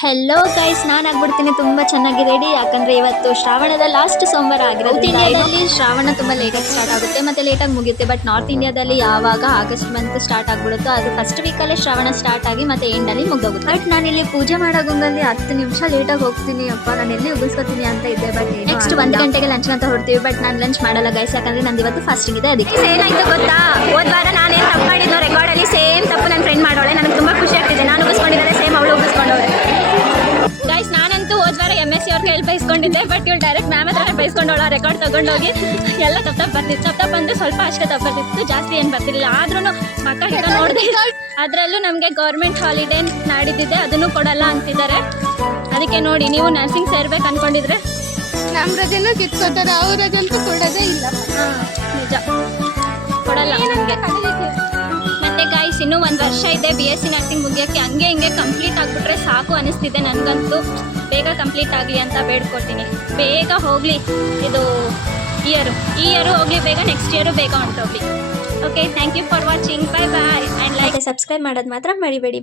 Hello guys, ನಾನು ಆಗ್ಬಿಡ್ತೀನಿ ತುಂಬ ಚೆನ್ನಾಗಿ ರೆಡಿ. ಯಾಕಂದರೆ ಇವತ್ತು ಶ್ರಾವಣದ ಲಾಸ್ಟ್ ಸೋಮವಾರ ಆಗಿರೋದು. ಇಂಡಿಯಾದಲ್ಲಿ ಶ್ರಾವಣ ತುಂಬ ಲೇಟಾಗಿ ಸ್ಟಾರ್ಟ್ ಆಗುತ್ತೆ ಮತ್ತು ಲೇಟಾಗಿ ಮುಗಿಯುತ್ತೆ. ಬಟ್ ನಾರ್ತ್ ಇಂಡಿಯಾದಲ್ಲಿ ಯಾವಾಗ ಆಗಸ್ಟ್ ಮಂತ್ ಸ್ಟಾರ್ಟ್ ಆಗಿಬಿಡುತ್ತೋ ಅದು ಫಸ್ಟ್ ವೀಕಲ್ಲೇ ಶ್ರಾವಣ ಸ್ಟಾರ್ಟ್ ಆಗಿ ಮತ್ತು ಎಂಡಲ್ಲಿ ಮುಗೋಗುತ್ತೆ. ಬಟ್ ನಾನಿಲ್ಲಿ ಪೂಜೆ ಮಾಡೋ ಗುಂಗಲ್ಲಿ 10 ನಿಮಿಷ ಲೇಟಾಗಿ ಹೋಗ್ತೀನಿ. ಅಪ್ಪ ನಾನು ಎಲ್ಲಿ ಉಗಿಸ್ಕೊತೀನಿ ಅಂತ ಇದ್ದೆ. ಬಟ್ ನೆಕ್ಸ್ಟ್ 1 ಗಂಟೆಗೆ ಲಂಚ್ ಅಂತ ಹೊಡ್ತೀವಿ. ಬಟ್ ನಾನು ಲಂಚ್ ಮಾಡಲ್ಲ ಗೈಸ್, ಯಾಕಂದರೆ ನಂದು ಇವತ್ತು ಫಾಸ್ಟಿಂಗ್ ಇದೆ. ಅದಕ್ಕೆ ಏನಾಯ್ತು ಗೊತ್ತಾ, ಹೋದ ವಾರ ನಾನೇನು ತಪ್ಪು ಮಾಡಿದ್ನೋ ರೆಕಾರ್ಡಲ್ಲಿ ಸೇಮ್ ತಪ್ಪು ನನ್ನ ಫ್ರೆಂಡ್ ಮಾಡೋಳೆ. ನನಗೆ ತುಂಬ ಖುಷಿ ಆಗ್ತಿದೆ. ನಾನು ಉಗಿಸ್ಕೊಂಡಿದ್ದಾರೆ, ಸೇಮ್ ಅವಳು ಉಗಿಸ್ಕೊಂಡವಳೆ. ಗೈಸ್, ನಾನಂತೂ ಹೋದ್ವಾರ MSc ಅವ್ರ ಕೈಯಲ್ಲಿ ಬೈಸ್ಕೊಂಡಿದ್ದೆ. ಬಟ್ ಇವಳು ಡೈರೆಕ್ಟ್ ಮ್ಯಾಮ್ ಹತ್ರನೇ ಬೈಸ್ಕೊಂಡವಳ. ರೆಕಾರ್ಡ್ ತಗೊಂಡೋಗಿ ಎಲ್ಲ ತಪ್ಪು ಬರ್ತಿತ್ತು. ತಪ್ಪು ಬಂದು ಸ್ವಲ್ಪ ಅಷ್ಟೇ ತಪ್ಪು ಬರ್ತಿತ್ತು, ಜಾಸ್ತಿ ಏನು ಬರ್ತಿರಲಿಲ್ಲ. ಆದ್ರೂ ಮಾತಾಡಿದ ನೋಡಿದೆ. ಅದರಲ್ಲೂ ನಮಗೆ ಗೌರ್ಮೆಂಟ್ ಹಾಲಿಡೇ ನಾಡಿದ್ದಿದೆ, ಅದನ್ನು ಕೊಡಲ್ಲ ಅಂತಿದ್ದಾರೆ. ಅದಕ್ಕೆ ನೋಡಿ, ನೀವು ನರ್ಸಿಂಗ್ ಸೇರ್ಬೇಕು ಅಂದ್ಕೊಂಡಿದ್ರೆ ನಮ್ಮ ರಜೆನೂ ಕಿತ್ಕೋತಾರೆ, ಅವ್ರ ರಜೆಂತೂ ಕೊಡೋದೇ ಇಲ್ಲ. ನಿಜ, ಕೊಡಲ್ಲ ನಮಗೆ. ಮತ್ತೆ ಗೈಸ್, ಇನ್ನೂ 1 ವರ್ಷ ಇದೆ BSc ನರ್ಸಿಂಗ್ ಮುಗಿಯೋಕ್ಕೆ. ಹಂಗೆ ಹಿಂಗೆ ಕಂಪ್ಲೀಟ್ ಆಗಿಬಿಟ್ರೆ ಸಾಕು ಅನಿಸ್ತಿದೆ ನನಗಂತೂ. ಬೇಗ ಕಂಪ್ಲೀಟ್ ಆಗಲಿ ಅಂತ ಬೇಡ್ಕೊತೀನಿ. ಬೇಗ ಹೋಗಲಿ ಇದು ಈ ಇಯರು ಹೋಗಲಿ ಬೇಗ, ನೆಕ್ಸ್ಟ್ ಇಯರು ಬೇಗ ಹೊಂಟೋಗ್ಲಿ. Okay, thank you for watching. Bye bye and like. Subscribe ಮಾಡೋದು ಮಾತ್ರ ಮರಿಬೇಡಿ.